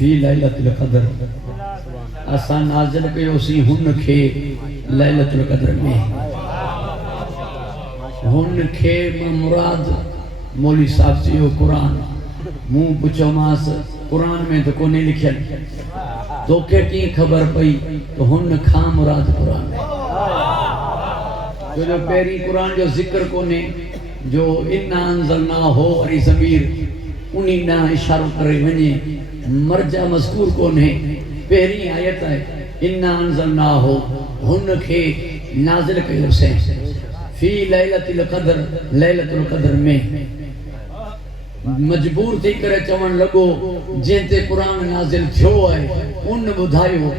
فی لیلۃ القدر اساں نازل کیو سی ہن کھے لیلۃ القدر میں ہن کھے مراد مولی صاحب سے قرآن منہ پچھو ماس قرآن میں تو کونے لکھل تو کہ کی خبر پئی تو ہن کھا مراد قرآن ہے جو پہری قرآن جو ذکر کونے جو انا انزلنا ہو اری ضمیر انہی نہ اشارہ کرے ونجے مرجع مذکور کونے پہری آیت ہے انا انزلنا ہو ہن کھے نازل کیو سے فی لیلۃ القدر لیلۃ القدر میں مجبور تھی کرے چون لگو جنتے قرآن نازل تھیو ہے ان بدھائیو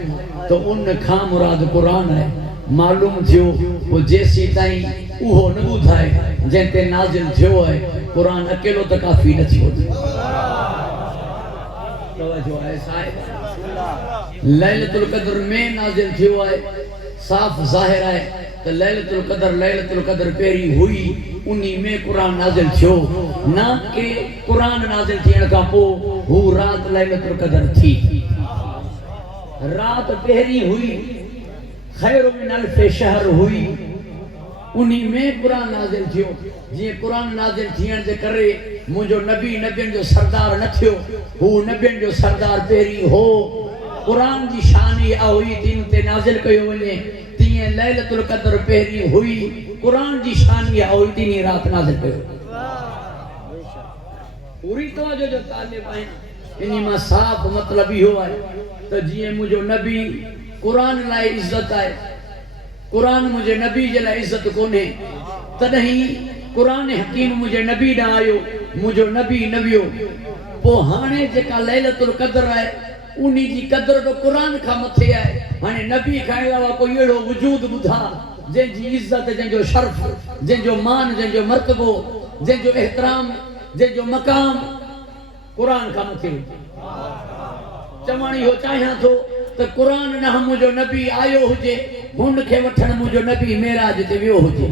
تو ان کھا مراد قرآن ہے معلوم تھیو وہ جیسی تائیں اوہو نہ بدھائے جنتے نازل تھیو ہے قرآن اکیلو تک کافی نہ تھیو توجہ ہے صاحب لیلۃ القدر میں نازل تھیو ہے صاف ظاہر ہے تو لیلۃ القدر پیری ہوئی انہی میں قرآن نازل تھیو نہ کہ قرآن نازل تھینے کا پو ہو رات لیلۃ القدر تھی رات پیری ہوئی خیر من الف شہر ہوئی انہی میں قرآن نازل تھیو جی قرآن نازل تھین دے کرے مجھو نبی نبیان جو سردار نہ تھیو ہو نبیان جو سردار پیری ہو قرآن جی شانی آوئی تین تے نازل کیو ونجے تین لیلۃ القدر پہری ہوئی قرآن جی شانی آوئی تینی رات نازل کیو پوری توجہ جو طالب آئیں انہی میں صاف مطلب ہی ہوا ہے تو جی مجھو نبی قرآن لائے عزت آئے قرآن مجھے نبی جلائے عزت کونے تدہیں قرآن حکیم مجھے نبی نہ آئیو مجھو نبی نبیو پو ہانے جکا لیلۃ القدر آئے انہی جی قدر تو قرآن کا متھے آئے ہانے نبی کا علاوہ کوئی ایڑو وجود بدھا جن جی عزت جن جو شرف جن جو مان جن جو مرتبو جن جو احترام جن جو مقام قرآن کا متھے چمانی ہو چاہیاں تو قرآن نہ مجھو نبی آئیو ہوجے ہن کھے وٹھن مجھو نبی میراج تے ویو ہوجے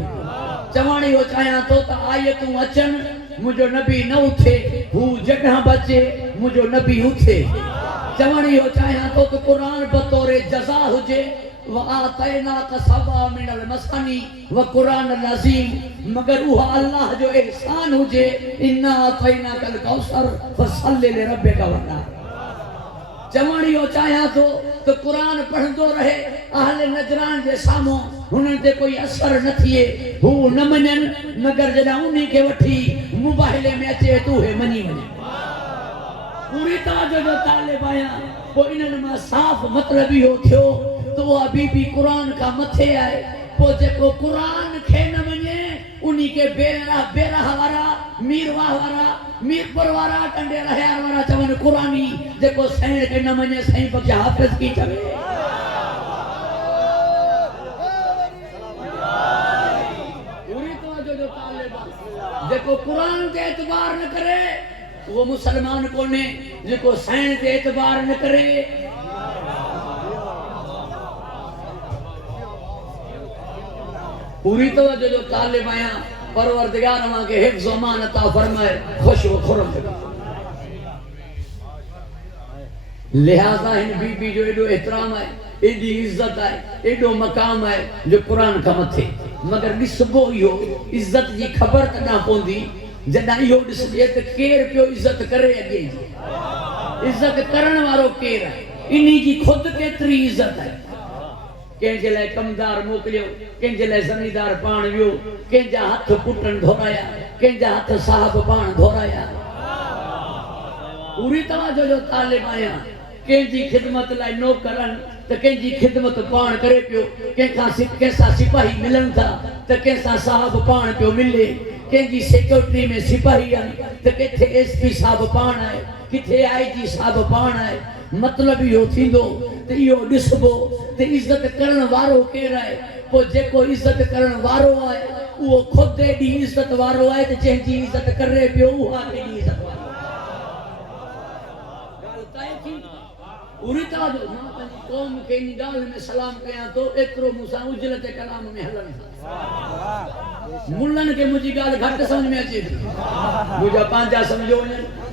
چمانی ہو چاہیاں تو آیتوں اچن مجھو نبی نہ اٹھے ہو جگہ بچے مجھو نبی اٹھے چمانی ہو چاہیاں تو قرآن بطور جزا ہوجے وَآتَيْنَاكَ سَبْعًا مِنَ الْمَثَانِي وَقُرْآنَ الْعَظِيمَ مگر وہ اللہ جو احسان ہوجے اِنَّا آتَيْنَاكَ الْكَوْثَرَ فَصَلِّ لِرَبِّكَ وَانْحَرْ چمانی ہو چاہیاں تو قرآن پڑھ دو رہے اہل نجران جے ساموں انہوں تے کوئی اثر نہ تھیے ہو نہ منن مگر جنا انہی کے وٹھی مباہلے میں اچے تو ہے منی منی پوری توجہ جو طالب آیا وہ انہوں میں صاف مطلبی ہو تھیو تو وہ ابھی بھی قرآن کا متھے آئے وہ جے کو قرآن کھے نہ منی انہی کے بیرہ وارا میر واہ وارا میر پر وارا ٹنڈے رہیار وارا چون قرآنی جے کو سین کے نہ منی سین بچے حافظ کی چلے پوری توجہ جو طالب جے کو قرآن کے اعتبار نہ کرے وہ مسلمان کو نے جے کو سین کے اعتبار نہ کرے پوری توجہ جو طالب آیا پروردگار ہماں کے حفظ و امان عطا فرمائے خوش و خرم لہذا ان بی بی جو ایڈو احترام ہے ایڈی عزت ہے ایڈو مقام ہے جو قرآن کا متھے مگر نسبو ہو عزت جی خبر تنا پوندی جنا یہ ڈسجے تے کیر پیو عزت کرے اگے جی عزت کرن وارو کیر ہے انہی جی خود کیتری عزت ہے کہیں جلے کمدار موکلیو کہیں جلے زمیندار پان ویو کہیں جا ہاتھ پٹن دھورایا کہیں جا ہاتھ صاحب پان دھورایا پوری توجہ جو طالب آیا کہیں جی خدمت لائے نو کرن تو کہیں جی خدمت پان کرے پیو کہیں سا سپاہی ملن تھا تو کہیں سا صاحب پان پیو ملے کہیں جی سیکورٹری میں سپاہی آن تو کہیں ایس پی صاحب پان آئے کتھے آئی جی صاحب پان آئے مطلب یہ تھیندو تے یہ ڈسبو تے عزت کرن وارو کیر ہے وہ جے کو عزت کرن وارو ہے وہ خود دے دی عزت وارو ہے تے جن جی عزت کر رہے پیو وہ آتے دی عزت وارو گالتا ہے تھی پوری توجہ ماں پنجی قوم کے نگال میں سلام کیا تو اترو موسیٰ اجلت کلام میں حلن تھا ملن کے مجھے گال گھٹ سمجھ میں اچھی تھی مجھے پانچا سمجھو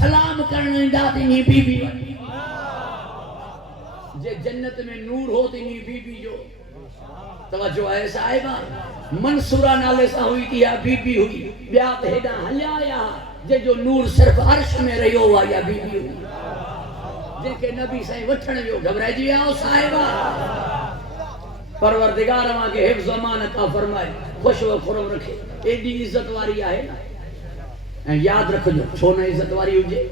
سلام کرنے دا تینی بی بی جے جنت میں نور ہو تینی بی بی جو توجہ ہے صاحبہ منصورہ نالے سا ہوئی تھی یا بی بی ہوئی بیات ہیڈا ہلیا یا جے جو نور صرف عرش میں رہی ہوا یا بی بی ہوئی جن کے نبی سائیں وٹھن جو گھبرائے جی آؤ صاحبہ پروردگار وہاں کے حفظ امان عطا فرمائے خوش و خرم رکھے ایڈی عزت واری آئے نا یاد رکھ جو چھونا عزت واری ہوجے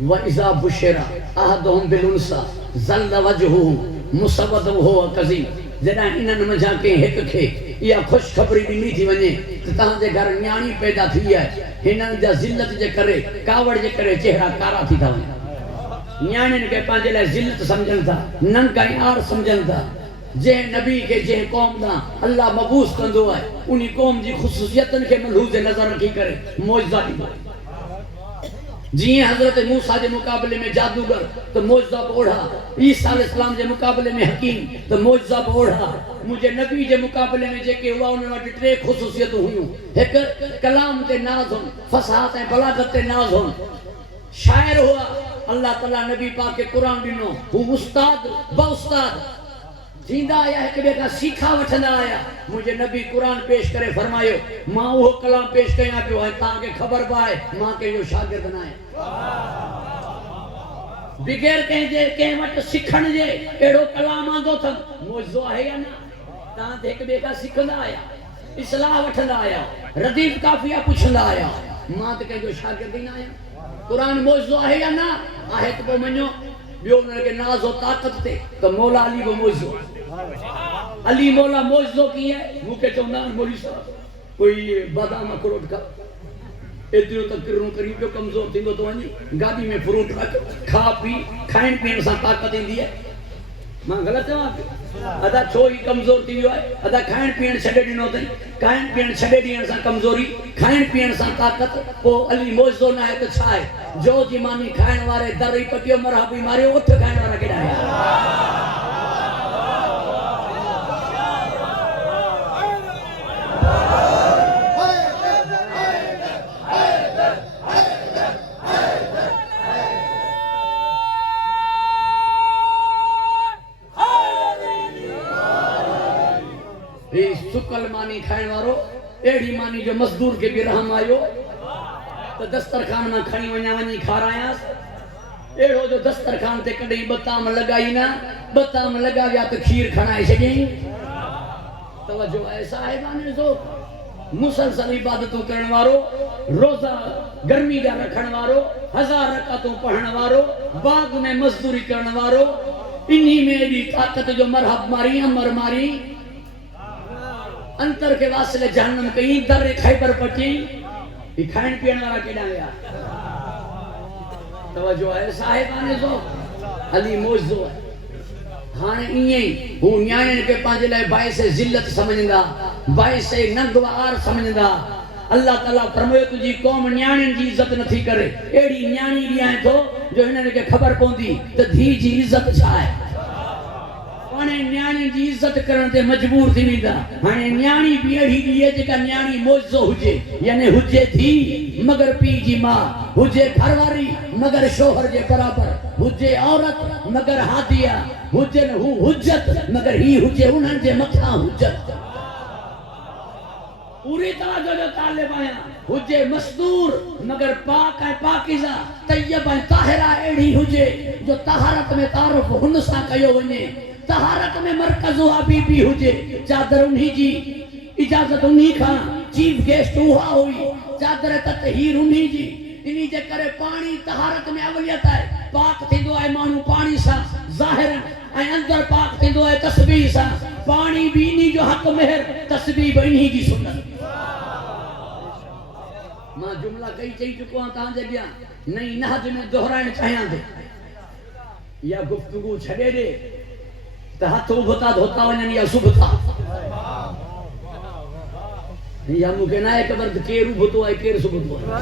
وَإِذَا بُشِّرَ أَحَدُهُمْ بِالْأُنْثَىٰ ظَلَّ وَجْهُهُ مُسْوَدًّا وَهُوَ كَظِيمٌ جڑا انہاں مجھا کے ایک کھے یا خوش خبری ڈنی تھی ونے تے تاں دے گھر نیانی پیدا تھی ہے ہنن جا ذلت جے کرے کاوڑ جے کرے چہرہ کارا تھی تھا نیانن کے پانجے لے ذلت سمجھن تھا ننگا یار سمجھن تھا جے نبی کے جے قوم دا اللہ مبعوث کندو ہے انہی قوم جی خصوصیتن کے ملحوظ نظر رکھی کرے معجزہ دی جی حضرت موسیٰ جے مقابلے میں جادوگر تو معجزہ بوڑھا عیسیٰ علیہ السلام جے مقابلے میں حکیم تو معجزہ بوڑھا مجھے نبی جے مقابلے میں جے کہ ہوا انہوں نے ٹرے خصوصیت ہوئیوں ایک کلام تے ناز ہوں فصاحت بلاغت تے ناز ہوں شاعر ہوا اللہ تعالیٰ نبی پاک کے قرآن دنوں وہ استاد با استاد زندہ آیا ہے کہ بے کا سیکھا وٹھنا آیا مجھے نبی قرآن پیش کرے فرمائیو ماں وہ کلام پیش کریں آپ جو ہے تاکہ خبر پائے ماں کے جو شاگرد نائے بغیر کہیں جے کہیں وٹ سکھن جے ایڑو کلام آندو تھا موجزو ہے یا نا تاں دیکھ بے کا سکھنا آیا اصلاح وٹھنا آیا ردیف کافیہ پوچھنا آیا ماں تے کہیں جو شاگرد نہ آیا قرآن موجزو ہے یا نا آہے تو منو بیو انہوں کے ناز و طاقت تے تو مولا علی کو موجزو علی مولا موجزو کی ہے مکہ چوندان مولی صاحب کوئی بادام اکروٹ کا اتنیوں تک کرنوں قریب جو کمزور تھی تو آنی گاڑی میں فروٹ رکھ کھا پی کھائن پین سا طاقت دی ہے ماں غلط ہے وہاں پہ ادا چھوئی کمزور تھی جو ہے ادا کھائن پین چھڑے دینوں تھی کھائن پین چھڑے دین سا کمزوری کھائن پین سا طاقت وہ علی موجزو نہ ہے تو چھائے جو جی مانی کھائن وارے در رہی پتیوں مرحبی مارے اٹھ کھائن وارا کڑا ہے سکل مانی کھائن وارو ایڑی مانی جو مزدور کے بھی رحم آئیو تو دسترخان میں کھڑی ونیا ونی کھا رہا ہے ایڑو جو دسترخان تے کڑی بتام لگائی نا بتام لگا گیا تو کھیر کھڑائے شگیں توجہ ایسا ہے بانے جو مسلسل عبادتوں کرن وارو روزہ گرمی دا رکھن وارو 1000 رکعتوں پڑھن وارو باغ میں مزدوری کرن وارو انہی میں بھی طاقت جو مرحب ماری امر ماری انتر کے واسلے جہنم کہیں در خیبر پٹی یہ کھائن پیان والا کیڑا گیا توجہ ہے صاحبانے جو علی موجزو ہے ہاں انہی وہ نیانن کے پانچ لئے باعث ذلت سمجھندا باعث ننگوار سمجھندا اللہ تعالیٰ فرمائے تجھی قوم نیانن جی عزت نہ تھی کرے ایڑی نیانی لیاں تو جو انہوں نے خبر پوندی تو دھی جی عزت چھائے ہانے نیانی جی عزت کرن تے مجبور تھی ویندا ہانے نیانی بھی اڑی دیے جکا نیانی موجزو ہوجے یعنی ہوجے تھی مگر پی جی ماں ہوجے گھر واری مگر شوہر جے برابر ہوجے عورت مگر ہادیہ ہوجے حجت مگر ہی ہوجے انہاں جے مکھاں حجت پوری طرح جو طالب آیا ہوجے مصدور مگر پاک ہے پاکیزہ طیب ہے طاہرہ ایڑی ہوجے جو طہارت میں تعارف ہن سا کیو ونے طہارت میں مرکز ہوا بی بی ہوجے چادر انہی جی اجازت انہی کھا چیف گیسٹ ہوا ہوئی چادر تطہیر انہی جی انہی جے کرے پانی طہارت میں اولیت ہے پاک تھی دو ہے مانو پانی سا ظاہر ہے اندر پاک تھی دو ہے تسبیح سا پانی بھی انہی جو حق مہر تسبیح بھی انہی جی سنت ماں جملہ کئی چاہی چکو ہاں تاں جے گیا نئی نحج میں دہرائن چاہیاں دے یا گفتگو چھڑے دے تو ہاتھ ابھتا دھوتا ونن یا صبحتا یا ممکن ہے کہ برد کیر ابھتو ہے کیر صبحتو ہے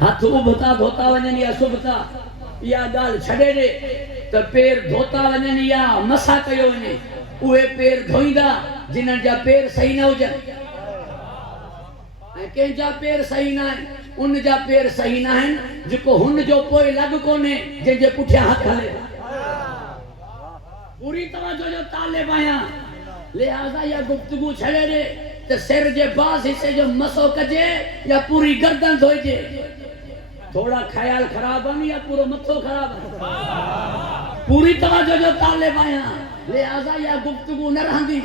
ہاتھ ابھتا دھوتا ونن یا صبحتا یا گال چھڑے دے تو پیر دھوتا ونن یا مسا کیو ونن اوہ پیر دھوئی دا جنہاں جا پیر صحیح نہ ہو جائے کہیں جا پیر صحیح نہ ہے ان جا پیر صحیح نہ ہیں جکو ہن جو پوئے لگ کونے جن جے پٹھیا ہاتھ ہلے پوری توجہ جو طالب آیا لہذا یا گفتگو چھڑے دے تے سر جے باز حصے جو مسو کجے یا پوری گردن دھوئے جے تھوڑا خیال خراب ہے یا پورو متھو خراب ہے پوری توجہ جو طالب آیا لہذا یا گفتگو نہ رہندی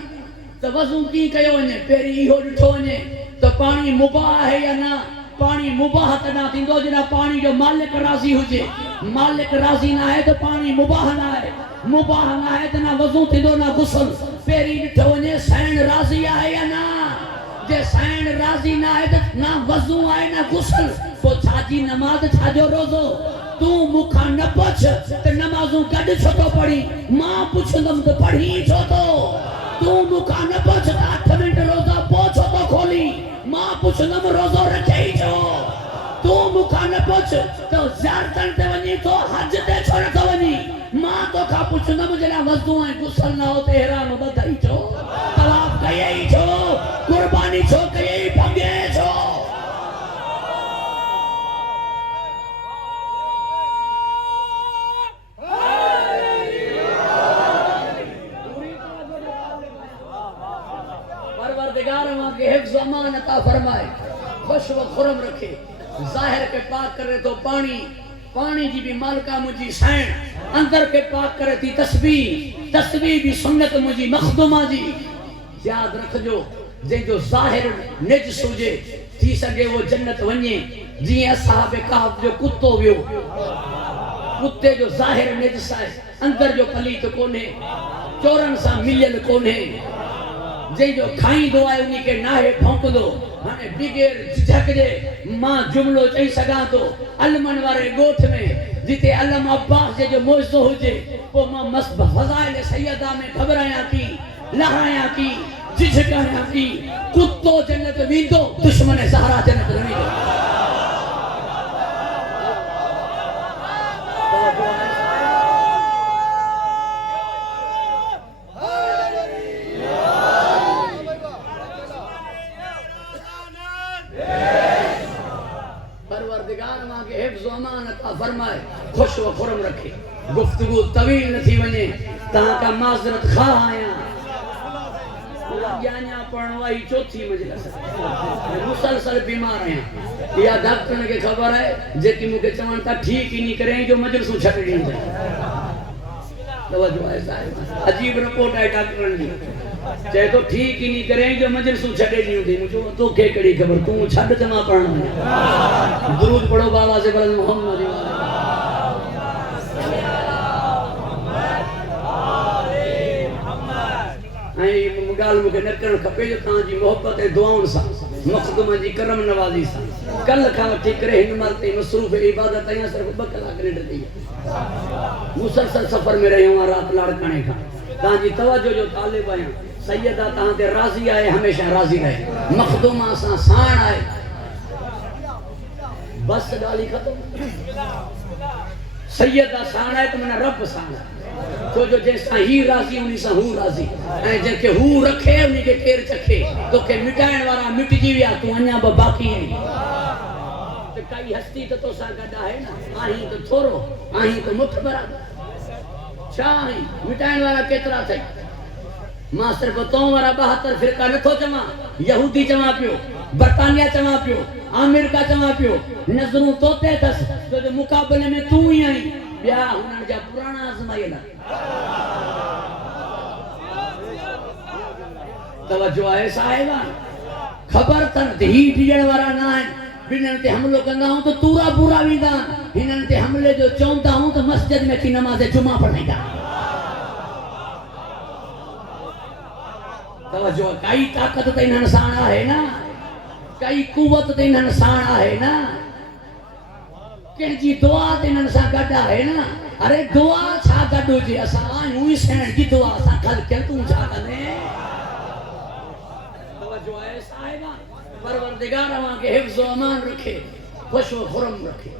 تو وضو کی کیو ونے پیری ایہو ڈٹھو ونے تو پانی مباح ہے یا نہ پانی مباح تے نہ تھیندو جنا پانی جو مالک راضی ہوجے مالک راضی نہ ہے تو پانی مباح نہ ہے مباح نہ ہے تو نہ وضو تھیندو نہ غسل پیری ڈٹھو ونے سین راضی ہے یا نہ جے سین راضی نہ ہے تو نہ وضو ہے نہ غسل تو چھاجی نماز چھاجو روزو تو مکھا نہ پوچھ تے نمازوں گڈ چھوٹو پڑھی ماں پوچھندم تو پڑھی چھوٹو تو مکھا نہ پوچھ تے 8 منٹ روزہ پوچھو تو کھولی ماں پوچھندم روزو رکھے ہی چھو تو مکھا نہ پوچھ تو زیارتن تے ونی تو حج تے چھوڑ تو ونی ماں تو کھا پوچھندم جڑا وضو ہے غسل نہ ہو تے احرام بدھائی چھو طواف کئے ہی چھو قربانی چھو کئے ہی پھنگے چھو کے حفظ و امان عطا فرمائے خوش و خرم رکھے ظاہر کے پاک کرے تو پانی جی بھی مالکہ مجھے سین اندر کے پاک کرے تھی تسبیح بھی سنت مجھے مخدومہ جی یاد رکھ جو ظاہر نجس ہوجے تھی سگے وہ جنت ونجے جی اصحاب کہف جو کتو ویو کتے جو ظاہر نجس ہے اندر جو پلیت کونے چورن سا ملیل کونے جے جو کھائیں دو آئے انہی کے ناہے پھونک دو ہمیں بگیر جھک دے ماں جملو چاہی سگا تو علمن وارے گوٹھ میں جیتے علم عباس جے جو موجزو ہو جے وہ ماں مصب فضائل سیدہ میں گھبرائیاں کی لہرائیاں کی جھکائیاں کی کتو جنت ویندو دشمن زہرا جنت ویندو فرمائے خوش و خرم رکھے گفتگو طویل نہ تھی ونے تہاں کا معذرت خواہ آیا جانیا پڑھنوائی چوتھی مجلس مسلسل بیمار ہیں یا ڈاکٹر کے خبر ہے جے کی مجھے چوانتا ٹھیک ہی نہیں کریں جو مجلسوں چھٹ نہیں جائے توجہ ہے صاحب عجیب رپورٹ ہے ڈاکٹر نے چاہے تو ٹھیک ہی نہیں کریں جو مجلسوں چھٹے نہیں ہوتی مجھے تو کہے کڑی خبر تو چھٹ جمع پڑھنا ہے درود پڑھو بابا سے بلد محمد مگال مکے نکرن کھپے جو تاں جی محبت دعاؤں سا مخدومہ جی کرم نوازی سا کل کھاں ٹھیک رہے ہن مرتے مصروف عبادت ہیں صرف بکلا کرنے ڈرتی ہے مسلسل سفر میں رہے ہوں رات لاڑکانے کھاں تاں جی توجہ جو طالب آئیں سیدہ تاں تے راضی آئے ہمیشہ راضی رہے مخدومہ ساں سان آئے بس ڈالی ختم سیدہ سان آئے تو منہ رب سان آئے تو جو جیسا ہی راضی انہی سا ہوں راضی جن کے ہوں رکھے انہی کے کیر چکھے تو کہ مٹائن وارا مٹ جیویا تو انیا با باقی ہے تو کئی ہستی تو سا گڑا ہے نا آہیں تو تھورو آہیں تو مٹھ برابر چاہیں مٹائن وارا کترا تھے ماں صرف تو وارا 72 فرقہ نتھو جمع یہودی جمع پیو برطانیہ جمع پیو امریکہ جمع پیو نظروں توتے دس تو جو مقابلے میں تو ہی آئی بیا ہنن جا پرانا آزمائیلا توجہ ہے صاحبان خبر تن دھی ڈیڑ وارا نہ ہے بنن تے حملو کندا ہوں تو تورا پورا ویدا ہنن تے حملے جو چوندا ہوں تو مسجد میں کی نماز جمعہ پڑھائیں گا توجہ کئی طاقت تے انسان ہے نا کئی قوت تے انسان ہے نا کہ جی دعا تے انسان گڈا ہے نا ارے دعا چھا گڈو جی اسا آئیں سین جی دعا اسا کل کل تو چھا کنے توجہ ہے صاحبہ پروردگار وہاں کے حفظ و امان رکھے خوش و خرم رکھے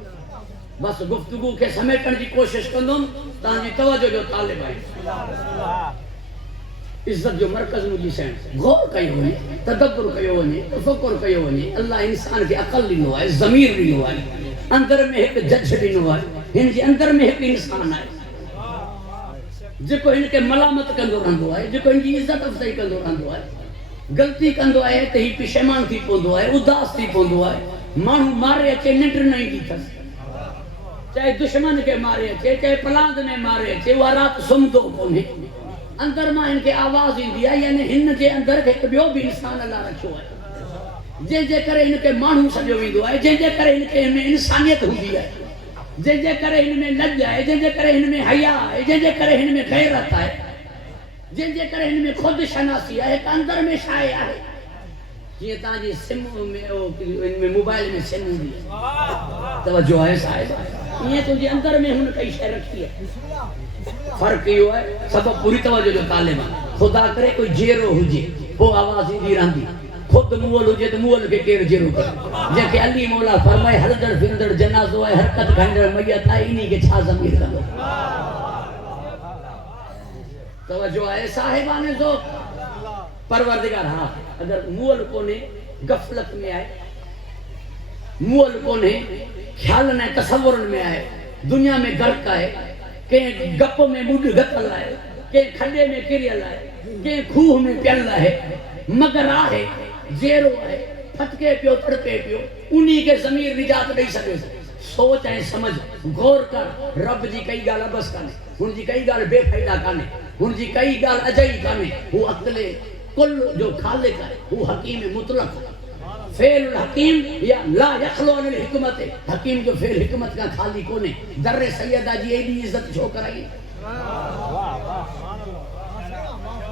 بس گفتگو کے سمیٹن کی کوشش کندم تاں جی توجہ جو طالب آئیں عزت جو مرکز مجھے سین غور کئی ہوئے تدبر کئی ہوئے تفکر کئی ہوئے اللہ انسان کے عقل ڈنو ہے ضمیر ڈنو ہے اندر میں ایک جج ڈنو ہے ان کے اندر میں ایک انسان ہے جکو ان کے ملامت کندو رہندو ہے جکو ان کی عزت افزائی کندو رہندو ہے غلطی کندو ہے تے ہی پشیمان تھی پوندو ہے اداس تھی پوندو ہے مانو مارے اچے ننڈ نہیں کی تھس چاہے دشمن کے مارے اچے چاہے پلاند میں مارے اچے وہ رات سمدو کونے اندر ماں ان کے آواز ہی دیا یعنی ہن کے اندر کے بیو بھی انسان اللہ رکھو ہے جے جے کرے ان کے مانو سجو ویندو ہے جے جے کرے ان کے میں انسانیت ہوندی ہے جے جے کرے ان میں لج ہے جے جے کرے ان میں حیا ہے جے جے کرے ان میں غیرت ہے جے جے کرے ان میں خود شناسی ہے ایک اندر میں شائع ہے یہ تاں جی سم میں ان میں موبائل میں سم ہوندی ہے توجہ ہے صاحب یہ تو جی اندر میں ہن کئی شے رکھی ہے فرق یہ ہے سبب پوری توجہ جو طالب خدا کرے کوئی جیرو ہوجے وہ آواز ہی رہندی خود مول ہوجے تو مول کے کیر جیرو کر جے کہ علی مولا فرمائے ہلدڑ پھردڑ جنازو ہے حرکت کھائندڑ میت ہے انہی کے چھا ضمیر کندو توجہ ہے صاحبان ذوق پروردگار ہاں اگر مول کونے غفلت میں آئے مول کونے خیال نہ تصور میں آئے دنیا میں غرق آئے کہ گپ میں مڈ گتل آئے کہ کھڈے میں کریل آئے کہ کھوہ میں پیل آئے مگر آئے زیرو آئے پھٹکے پیو تڑپے پیو انہی کے ضمیر نجات نہیں سکے سوچ ہے سمجھ غور کر رب جی کئی گال ابس کانے ان جی کئی گال بے فائدہ کانے ان جی کئی گال اجائی کانے وہ عقل کل جو خالق ہے وہ حکیم مطلق فعل الحکیم یا لا یخلو عن الحکمت حکیم جو فعل حکمت کا خالی کونے در سیدہ جی ایڈی عزت چھو کرائی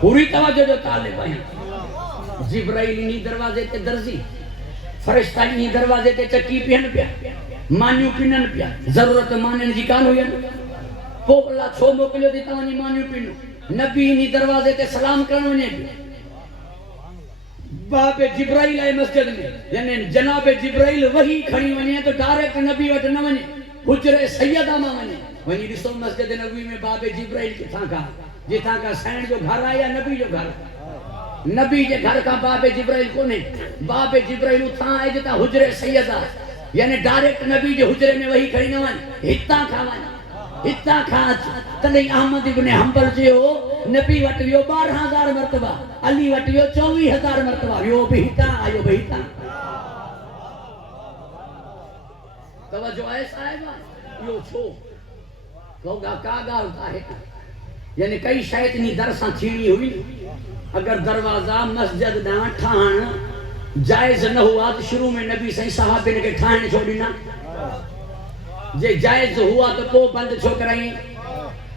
پوری توجہ جو طالب ہیں جبرائیل انہی دروازے تے درزی فرشتہ انہی دروازے تے چکی پہن پیا مانیو پینن پیا ضرورت مانن جی کان ہویا پوپلا چھو موکلیو دیتا ونی مانیو پینو نبی انہی دروازے تے سلام کرن ونے پیا باب جبرائیل آئے مسجد میں یعنی جناب جبرائیل وہی کھڑی ونی تو ڈائریکٹ نبی وٹ نہ ونی حجر سیدہ ماں ونی ونی رسو مسجد نبی میں باب جبرائیل کے تھا کا جتھا کا سین جو گھر آیا نبی جو گھر نبی جے گھر کا باب جبرائیل کونے باب جبرائیل تھا ہے جتا حجر سیدہ یعنی ڈائریکٹ نبی جو حجرے میں وہی کھڑی نہ ونی ہتا کھا ونی ہتا کھا تلے احمد ابن حنبل جو نبی وٹیو 12,000 مرتبہ علی وٹیو 24,000 مرتبہ یو بہتا آیو بہتا توجہ ہے صاحبہ یو چھو کہوگا کا گالتا ہے یعنی کئی شیطنی درساں تھیڑی ہوئی اگر دروازہ مسجد نہ ٹھان جائز نہ ہوا تو شروع میں نبی صحیح صحابے نے کہ ٹھان چھوڑی نہ جے جائز ہوا تو کو بند چھو کرائیں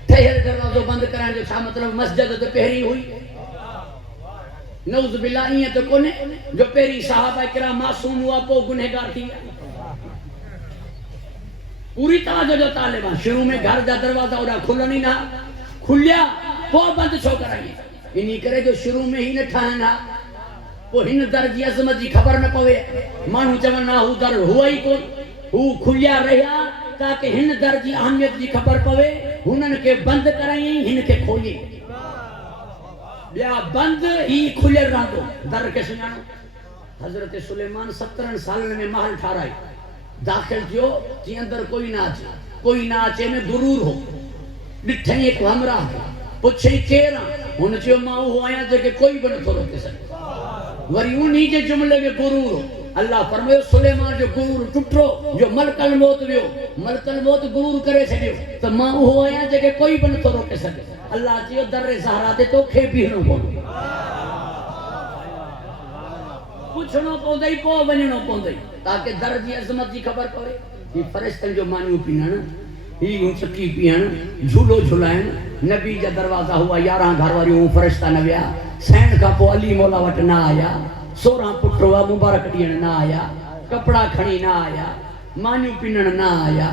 ٹھہر دروازوں بند کرائیں جو چھا مطلب مسجد تو پہری ہوئی نعوذ باللہ یہ تو کونے جو پہری صحابہ کرام معصوم ہوا پو گنہگار تھی پوری توجہ جو طالبان شروع میں گھر جا دروازہ اڑا کھلا نہیں نہ کھلیا پو بند چھو کرائیں انہی کرے جو شروع میں ہی نہ ٹھانا وہ ہن در جی عظمت جی خبر نہ پوے مانو چونا ہو در ہوا ہی کون ہو کھلیا رہیا تاکہ ہن در جی اہمیت جی خبر پوے ہنن کے بند کرائیں ہن کے کھولی بیا بند ہی کھلے رہا دو در کے سنانو حضرت سلیمان 17 سالن میں محل ٹھارائی داخل جو جی اندر کوئی نہ آچے میں غرور ہو ڈٹھیں ایک ہمراہ پچھے کیرا ہن چیو ماں ہو آیا جے کہ کوئی بن تو روکے سکتے وری انہی کے جملے میں غرور ہو اللہ فرمائے سلیمان جو غرور ٹٹرو جو ملک الموت ویو ملک الموت غرور کرے چھڈیو تو ماں ہو آیا جے کہ کوئی بن تو روکے سکے اللہ چیو در زہرا تے تو کھے بیہنو پوندو پوچھنو پوندئی پو ونجنو پوندئی تاکہ در جی عظمت جی خبر پوے یہ فرشتن جو مانیو پینن ہی ان چکی پین جھولو جھلائن نبی جا دروازہ ہوا 11 گھر واریوں فرشتہ نہ ویا سین کا پو علی مولا وٹ نہ آیا 16 پٹروا مبارک ڈین نہ آیا کپڑا کھڑی نہ آیا مانیو پینن نہ آیا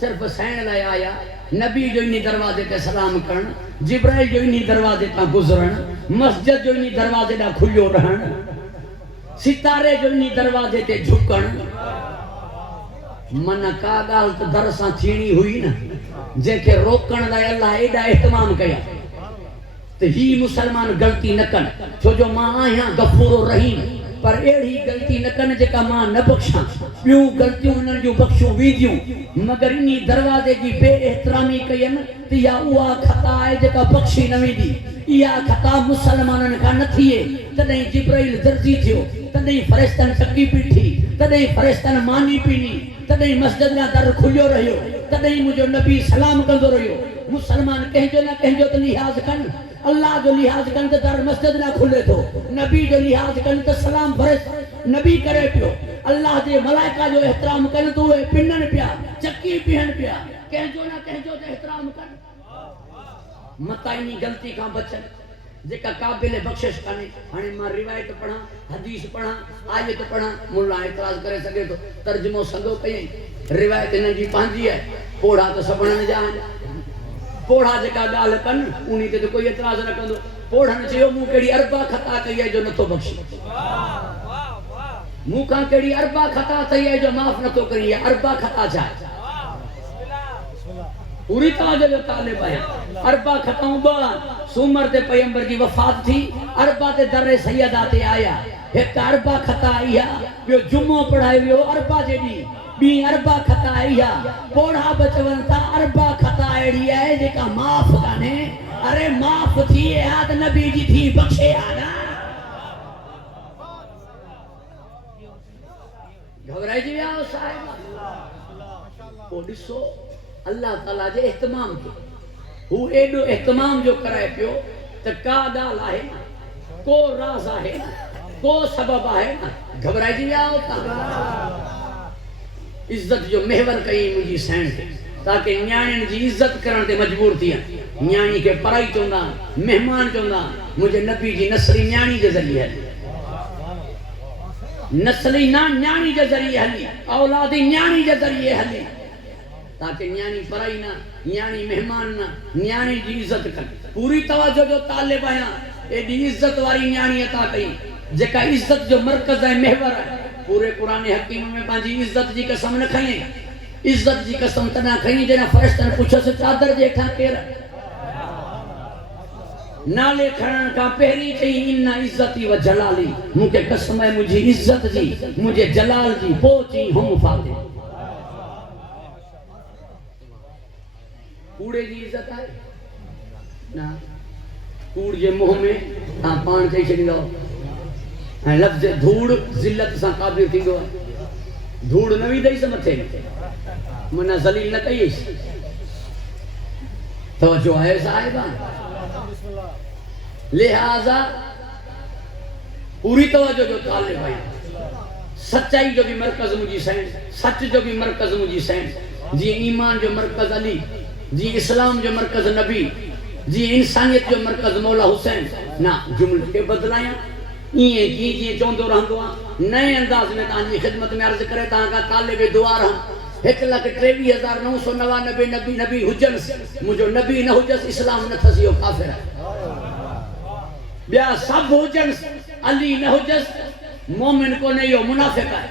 صرف سین لے آیا نبی جو انہی دروازے تے سلام کرن جبرائیل جو انہی دروازے تا گزرن مسجد جو انہی دروازے دا کھلیو رہن ستارے جو انہی دروازے تے جھکن من کا گال تو درساں تھیڑی ہوئی نا جے کہ روکن دا اللہ ایڈا اہتمام کیا تو ہی مسلمان غلطی نہ کن چھو جو ماں آیاں غفور و رحیم پر ایڑی غلطی نہ کن جکا ماں نہ بخشاں ٻیوں غلطیوں انہن جو بخشوں ویندیوں مگر انہی دروازے جی بے احترامی کین تو یا اُہا خطا ہے جکا بخشی نہ ویندی یا خطا مسلمانن کا نہ تھیے تدیں جبرائیل درزی تھیو تدیں فرشتن چکی پیٹھی تدیں فرشتن مانی پینی تدیں مسجد نہ در کھلیو رہیو تدیں مجھو نبی سلام کندو رہیو مسلمان کہیں جو نہ کہیں جو تو لحاظ کن اللہ جو لحاظ کن تو در مسجد نہ کھلے تو نبی جو لحاظ کن تو سلام فرشت نبی کرے پیو اللہ دے ملائکہ جو احترام کن تو وہ پنن پیا چکی پہن پیا کہیں جو نہ کہیں جو احترام کن متائنی غلطی کا بچن جکا قابل بخشش کنے ہنے ماں روایت پڑھا حدیث پڑھا آیت پڑھا ملا اعتراض کرے سکے تو ترجمہ سنگو کہیں روایت انہاں جی پانجی ہے پوڑھا تو سبنا نہ جائیں پوڑھا جکا گال کن انہی تے تو کوئی اعتراض نہ کندو پوڑھا نہ چاہیو منہ کیڑی اربا خطا کئی ہے جو نہ تو بخشی منہ کان کیڑی اربا خطا تھی ہے جو معاف نہ تو کری ہے اربا خطا چاہے پوری توجہ جو طالب ہے اربا خطاؤں بان سومر دے پیمبر کی وفات تھی اربا دے در سیدہ تے آیا ایک اربا خطا آیا جو جمعہ پڑھائے ہوئے اربا جیڑی بھی اربا خطا آیا پوڑھا بچون تا اربا خطا ایڑی ہے جکا معاف کانے ارے معاف تھی آد نبی جی تھی بخشے آنا گھبرائی جی آؤ صاحب وہ ڈسو اللہ تعالیٰ جے احتمام کے وہ ایڈو احتمام جو کرائے پیو تو کا ڈال آئے نا کو راز آئے نا کو سبب آئے نا گھبرائی جی آؤ عزت جو محور کئی مجھے سین کے تاکہ نیانین جی عزت کرن تے مجبور تھیا نیانی کے پرائی چوندہ مہمان چوندہ مجھے نبی جی نسلی نیانی جے ذریعے ہے نسلی نیانی جے ذریعے ہے اولادی نیانی جے ذریعے ہے تاکہ نیانی پرائی نہ نیانی مہمان نہ نیانی جی عزت کر پوری توجہ جو طالب آیا ایڈی عزت واری نیانی عطا کئی جکا عزت جو مرکز ہے محور ہے پورے قرآن حکیم میں پانچی عزت جی قسم نہ کھائیں عزت جی قسم تنہ کھائیں جنہ فرشتن پوچھو سے چادر جے کھاں کیر نالے کھڑن کا پہری چاہیے انہا عزتی و جلالی مجھے قسم ہے مجھے عزت جی مجھے جلال جی پوچی ہم فاتح کوڑے جی عزت آئے نا کوڑ جے موہ میں پان چاہی چھڑی دو لفظ دھوڑ ذلت سا قابل تھی گو دھوڑ نوی دائی سمتھے منہ ذلیل نہ کئیش توجہ ہے صاحبان لہذا پوری توجہ جو طالب بھائی سچائی جو بھی مرکز مجھے سین سچ جو بھی مرکز مجھے سین جی ایمان جو مرکز علی جی اسلام جو مرکز نبی جی انسانیت جو مرکز مولا حسین نا جملے کے بدلائیں یہ کی جی چوندو رہندو نئے انداز میں تانجی خدمت میں عرض کرے تاں کا طالب دعا رہا 1,23,999 نبی حجنس مجھو نبی نہ حجنس اسلام نہ تھسیو کافر ہے بیا سب حجنس علی نہ حجنس مومن کو نہیں ہو منافق ہے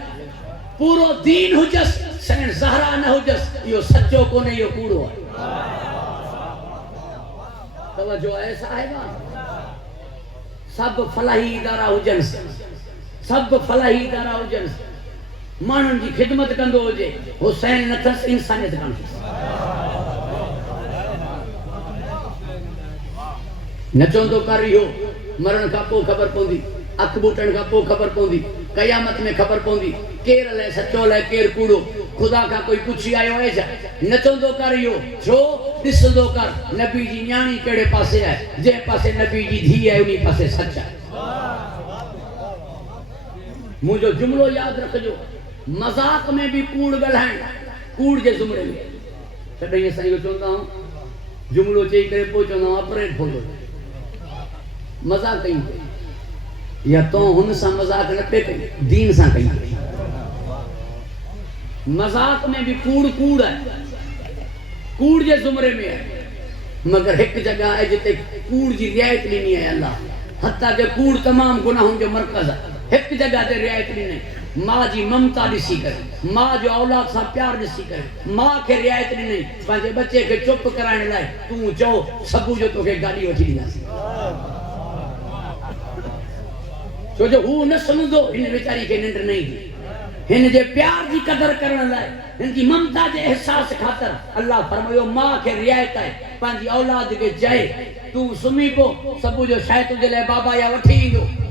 پورو دین حجنس سین زہرہ نہ حجنس یہ سچوں کو نہیں ہو کوڑو ہے توجہ ہے صاحبہ سب فلاحی ادارہ حجنس سب فلاحی ادارہ حجنس مانن جی خدمت کندو ہو جے حسین نتھس انسانیت کانس نچون تو کر رہی ہو مرن کا پو خبر پوندی اک بوٹن کا پو خبر پوندی قیامت میں خبر پوندی کیر لے سچو لے کیر کوڑو خدا کا کوئی پوچھی آئے ہوئے جا نچون تو کر رہی ہو چھو دس دو کر نبی جی نیانی کیڑے پاسے ہے جے پاسے نبی جی دھی ہے انہی پاسے سچ ہے مجھو جملو یاد رکھ جو مذاق میں بھی کوڑ گلائیں کوڑ جے زمرے میں چھڑے یہ صحیح چونتا ہوں جملو چاہی کرے پوچھو ہوں اپریٹ بھولو مذاق کہیں پہ یا تو ہن سا مذاق نہ پہ کہیں دین سا کہیں پہ مذاق میں بھی کوڑ ہے کوڑ جے زمرے میں ہے مگر ایک جگہ ہے جتے کوڑ جی رعایت لینی ہے اللہ حتیٰ کہ کوڑ تمام گناہوں جو مرکز ہے ایک جگہ دے رعایت لینی ہے ماں جی ممتا ڈسی کر ماں جو اولاد سا پیار ڈسی کر ماں کے رعایت نہیں پانچے بچے کے چپ کرائن لائے تو چو سبو جو تو کے گاڑی وٹھی دینا سی چھو جو ہو نہ سمجھو ان بیچاری کے ننڈ نہیں دی ہن جے پیار دی قدر کرن لائے ہن کی ممتا دے احساس خاطر اللہ فرمایا ماں کے رعایت ہے پانچی اولاد کے جائے تو سمی پو سبو جو شاید تجھے لے بابا یا وٹھی دو